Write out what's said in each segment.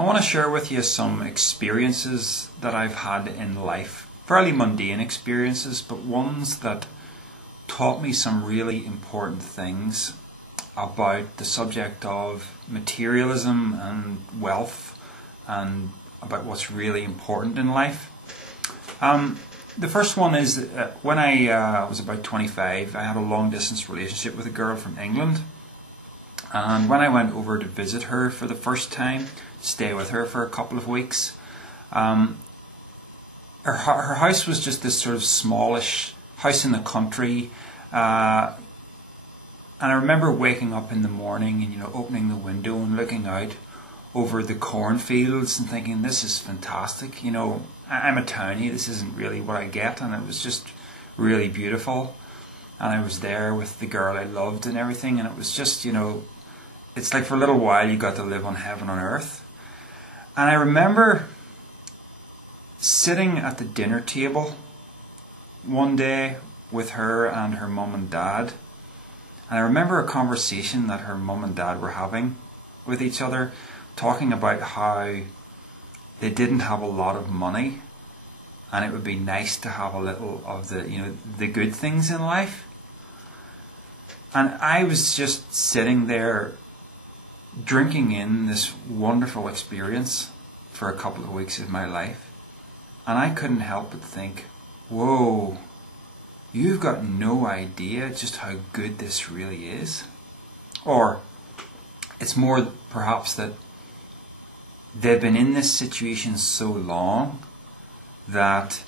I want to share with you some experiences that I've had in life. Fairly mundane experiences, but ones that taught me some really important things about the subject of materialism and wealth and about what's really important in life. The first one is when I was about 25, I had a long distance relationship with a girl from England. And when I went over to visit her for the first time, stay with her for a couple of weeks, her house was just this sort of smallish house in the country. And I remember waking up in the morning and opening the window and looking out over the cornfields and thinking, this is fantastic. I'm a townie, this isn't really what I get, and it was just really beautiful. And I was there with the girl I loved and everything, and it was just, it's like for a little while you got to live on heaven on earth. And I remember sitting at the dinner table one day with her and her mum and dad. And I remember a conversation that her mum and dad were having with each other, talking about how they didn't have a lot of money and it would be nice to have a little of the good things in life. And I was just sitting there drinking in this wonderful experience for a couple of weeks of my life, and I couldn't help but think, whoa, you've got no idea just how good this really is. Or it's more perhaps that they've been in this situation so long that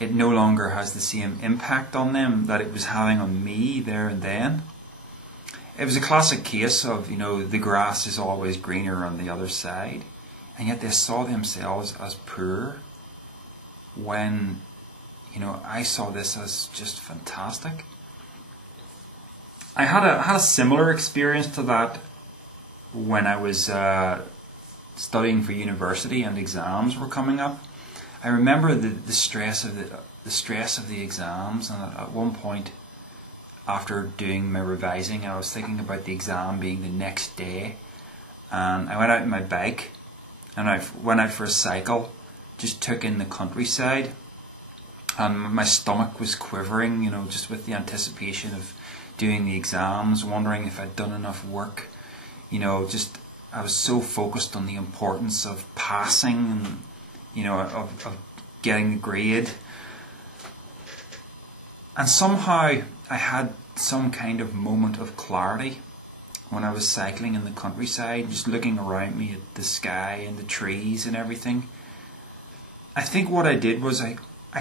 it no longer has the same impact on them that it was having on me there and then. It was a classic case of, the grass is always greener on the other side, and yet they saw themselves as poor when, I saw this as just fantastic. I had a similar experience to that when I was studying for university and exams were coming up. I remember the stress of the exams, and at one point, after doing my revising, I was thinking about the exam being the next day, and I went out on my bike and I went out for a cycle, just took in the countryside, and my stomach was quivering, just with the anticipation of doing the exams, wondering if I'd done enough work. I was so focused on the importance of passing and of getting the grade. And somehow I had some kind of moment of clarity when I was cycling in the countryside, just looking around me at the sky and the trees and everything. I think what I did was I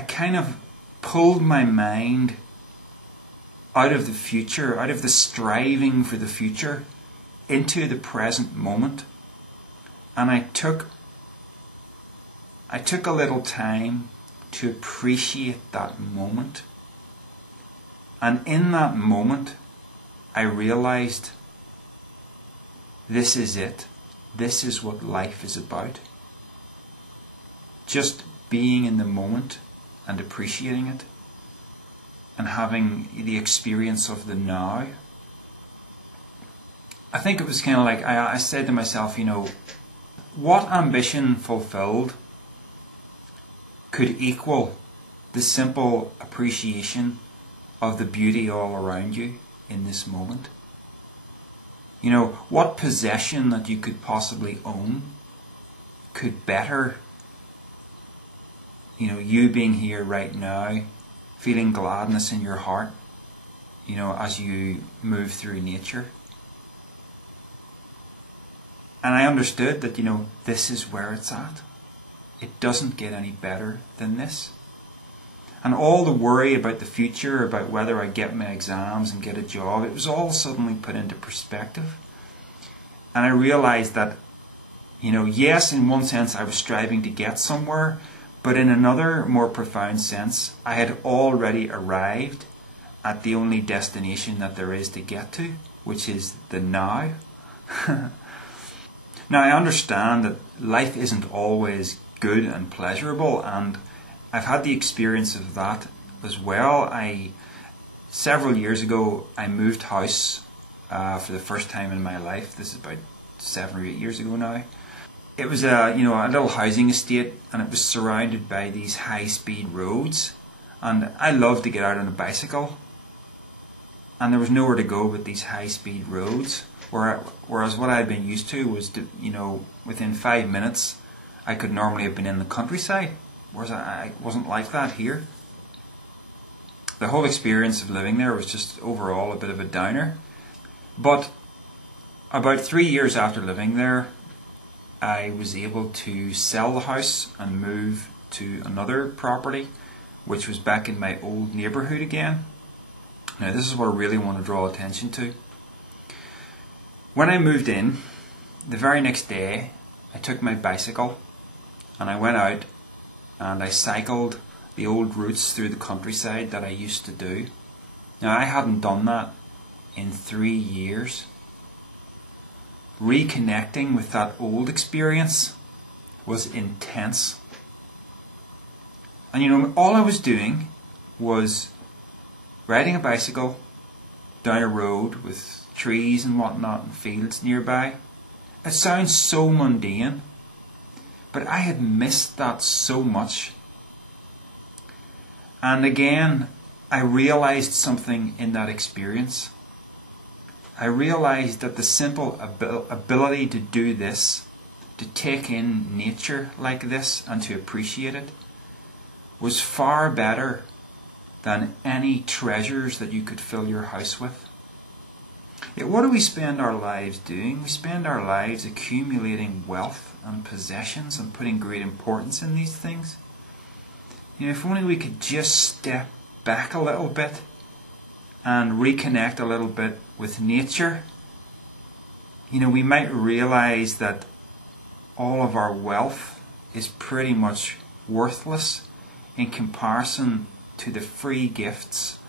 kind of pulled my mind out of the future, out of the striving for the future, into the present moment. And I took a little time to appreciate that moment. And in that moment, I realized this is it. This is what life is about. Just being in the moment and appreciating it and having the experience of the now. I think it was kind of like I said to myself, what ambition fulfilled could equal the simple appreciation of the beauty all around you in this moment? What possession that you could possibly own could better, you being here right now, feeling gladness in your heart, as you move through nature. And I understood that, this is where it's at. It doesn't get any better than this. And all the worry about the future, about whether I get my exams and get a job, it was all suddenly put into perspective. And I realized that, yes, in one sense I was striving to get somewhere, but in another more profound sense, I had already arrived at the only destination that there is to get to, which is the now. Now, I understand that life isn't always good and pleasurable, and I've had the experience of that as well. Several years ago, I moved house for the first time in my life. This is about 7 or 8 years ago now. it was a little housing estate, and it was surrounded by these high-speed roads. And I love to get out on a bicycle, and there was nowhere to go but these high-speed roads. Whereas what I had been used to was within 5 minutes I could normally have been in the countryside. Whereas I wasn't like that here. The whole experience of living there was just overall a bit of a downer. But about 3 years after living there, I was able to sell the house and move to another property, which was back in my old neighbourhood again. Now this is what I really want to draw attention to. When I moved in, the very next day, I took my bicycle and I went out and I cycled the old routes through the countryside that I used to do. Now I hadn't done that in 3 years. Reconnecting with that old experience was intense. And all I was doing was riding a bicycle down a road with trees and whatnot and fields nearby. It sounds so mundane, but I had missed that so much. And again, I realized something in that experience. I realized that the simple ability to do this, to take in nature like this and to appreciate it, was far better than any treasures that you could fill your house with. Yet what do we spend our lives doing? We spend our lives accumulating wealth and possessions and putting great importance in these things. If only we could just step back a little bit and reconnect a little bit with nature, we might realize that all of our wealth is pretty much worthless in comparison to the free gifts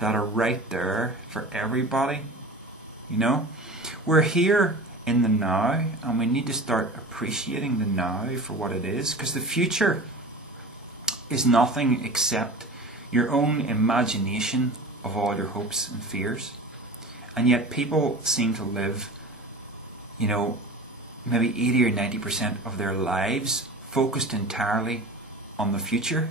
that are right there for everybody. We're here in the now, and we need to start appreciating the now for what it is, because the future is nothing except your own imagination of all your hopes and fears. And yet people seem to live, maybe 80 or 90% of their lives focused entirely on the future,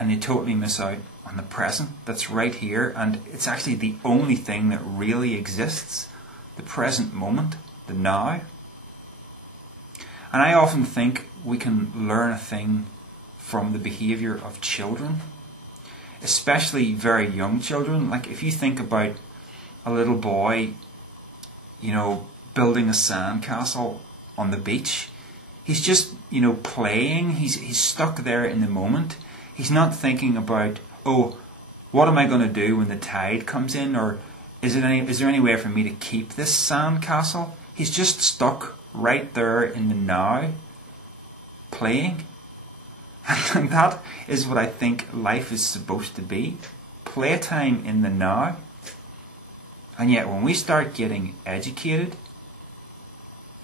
and they totally miss out on the present that's right here. And it's actually the only thing that really exists, the present moment, the now. And I often think we can learn a thing from the behaviour of children, especially very young children. Like if you think about a little boy, building a sandcastle on the beach, he's just, playing. He's stuck there in the moment. He's not thinking about, what am I going to do when the tide comes in, or is there any way for me to keep this sandcastle? He's just stuck right there in the now, playing. And that is what I think life is supposed to be. Playtime in the now. And yet when we start getting educated,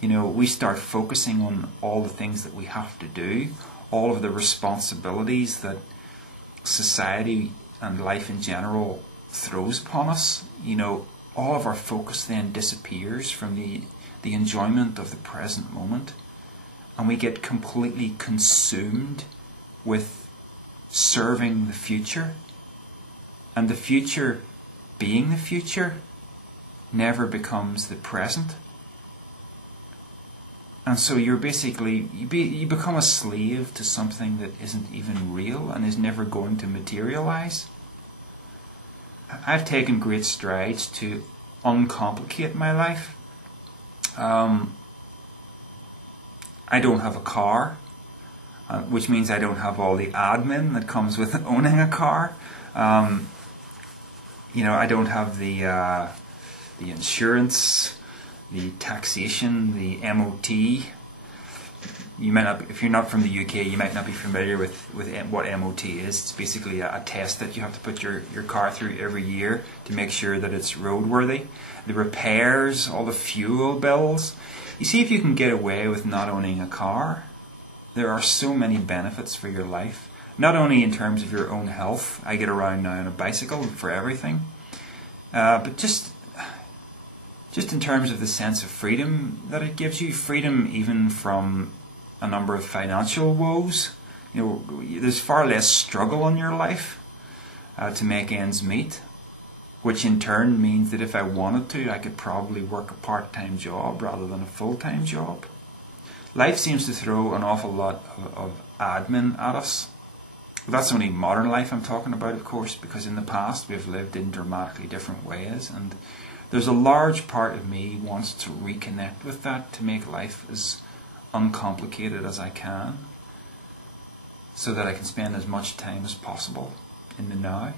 we start focusing on all the things that we have to do, all of the responsibilities that society and life in general throws upon us. All of our focus then disappears from the enjoyment of the present moment, and we get completely consumed with serving the future, and the future being the future never becomes the present. And so you're basically, you become a slave to something that isn't even real and is never going to materialize. I've taken great strides to uncomplicate my life. I don't have a car, which means I don't have all the admin that comes with owning a car. I don't have the insurance, the taxation, the MOT. You might not, if you're not from the UK, you might not be familiar with what MOT is. It's basically a test that you have to put your car through every year to make sure that it's roadworthy. The repairs, all the fuel bills. You see, if you can get away with not owning a car, there are so many benefits for your life. Not only in terms of your own health. I get around now on a bicycle for everything. But just just in terms of the sense of freedom that it gives you, freedom even from a number of financial woes. There's far less struggle in your life to make ends meet, which in turn means that if I wanted to, I could probably work a part-time job rather than a full-time job. Life seems to throw an awful lot of admin at us. That's only modern life I'm talking about, of course, because in the past we've lived in dramatically different ways, and there's a large part of me wants to reconnect with that, to make life as uncomplicated as I can, so that I can spend as much time as possible in the now.